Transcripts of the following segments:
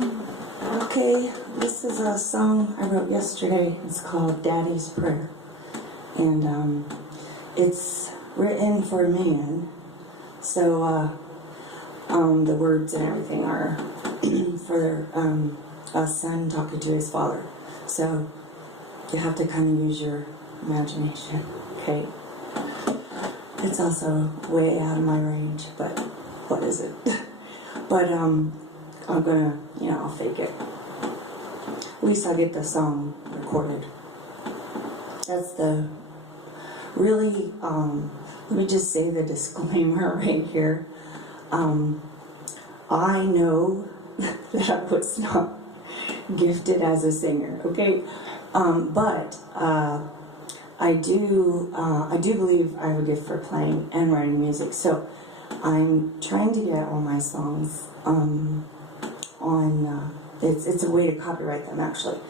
Okay, this is a song I wrote yesterday. It's called Daddy's Prayer. And it's written for a man. So the words and everything are for a son talking to his father. So you have to kind of use your imagination, okay? It's also way out of my range, but what is it? But I'm gonna, I'll fake it. At least I'll get the song recorded. That's the really, let me just say the disclaimer right here. I know that I was not gifted as a singer, okay? But I do believe I have a gift for playing and writing music. So I'm trying to get all my songs on. It's a way to copyright them actually,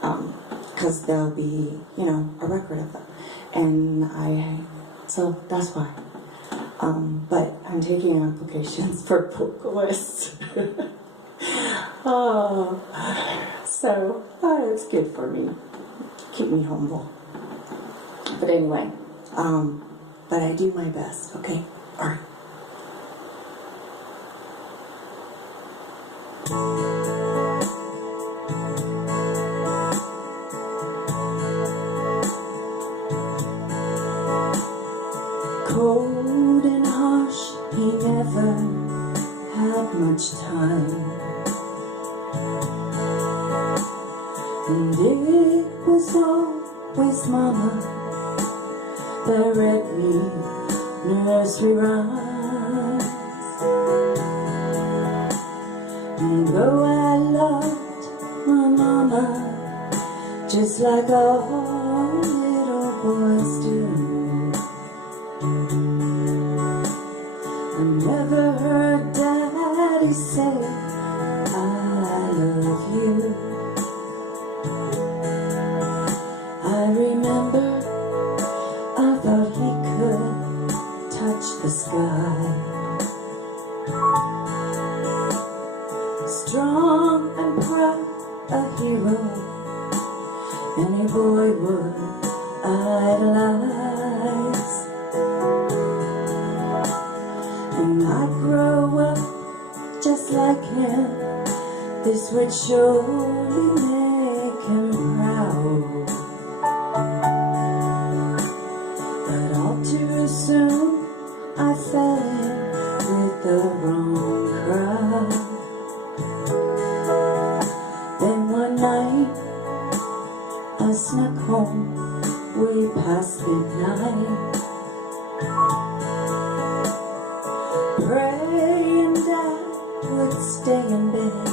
because there'll be a record of them, and so that's why. But I'm taking applications for vocalists. So it's good for me, keep me humble. But anyway, but I do my best. Okay, all right. Cold and harsh, he never had much time, and it was always Mama that read me nursery rhymes. And though I loved my Mama just like all little boys do, I never heard Daddy say, I love you. I remember I thought he could touch the sky, strong and proud, a hero any boy would idolize. And I grow up just like him, this would surely make him proud. But all too soon I fell in with the wrong crowd. Then one night I snuck home way past midnight, praying Dad would stay in bed.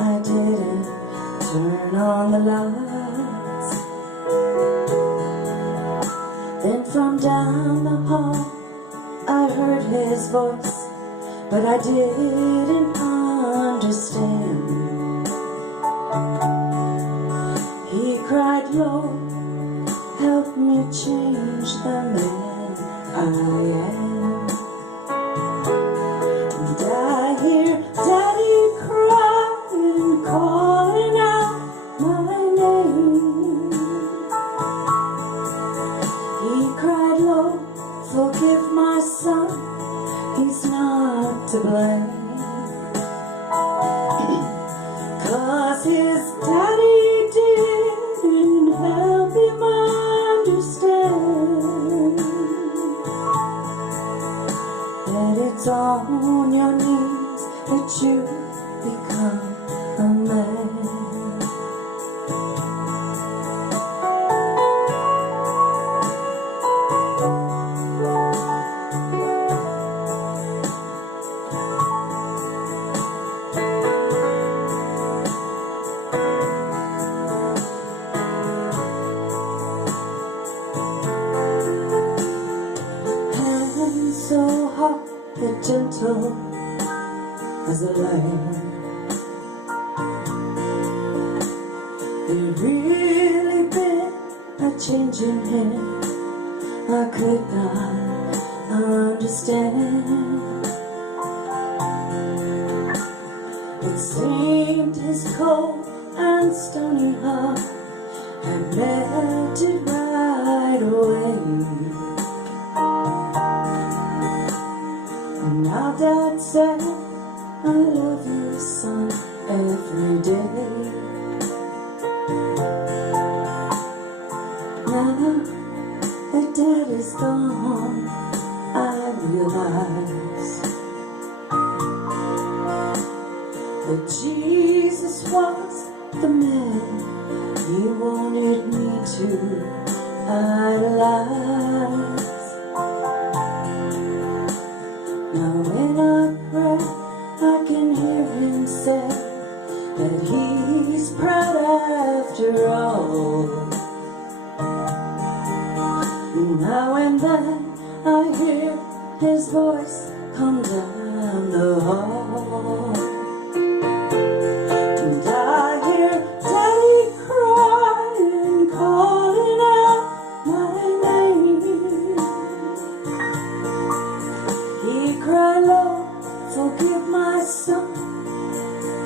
I didn't turn on the lights. Then from down the hall I heard his voice, but I didn't understand. He cried low, help me change the man I am. And I hear Daddy crying, calling out my name. He cried low, forgive my son, he's not to blame. 'Cause his daddy didn't help him understand that it's on your knees that you become a man. So hot and gentle as a lamb, there'd really been a change in him I could not understand. It seemed his cold and stony heart had melted right away. And now Dad said, I love you, son, every day. Now that Dad is gone, I realize that Jesus was the man He wanted me to idolize. Now when I pray, I can hear Him say that He's proud after all. Now and then I hear His voice come down the hall, and I hear Daddy crying, calling out my name. He cried, Lord, forgive my son,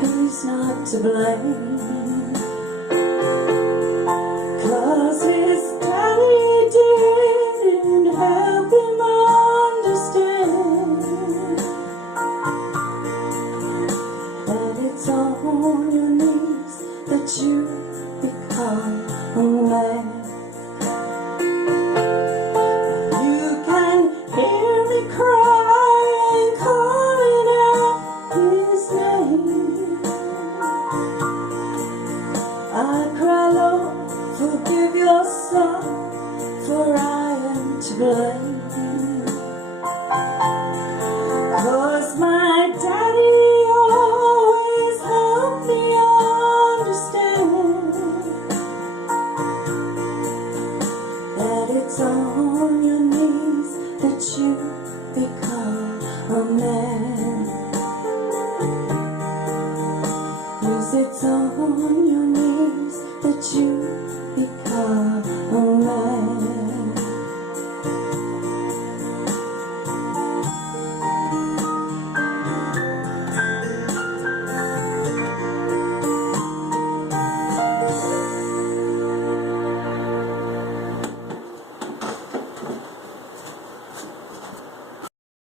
he's not to blame.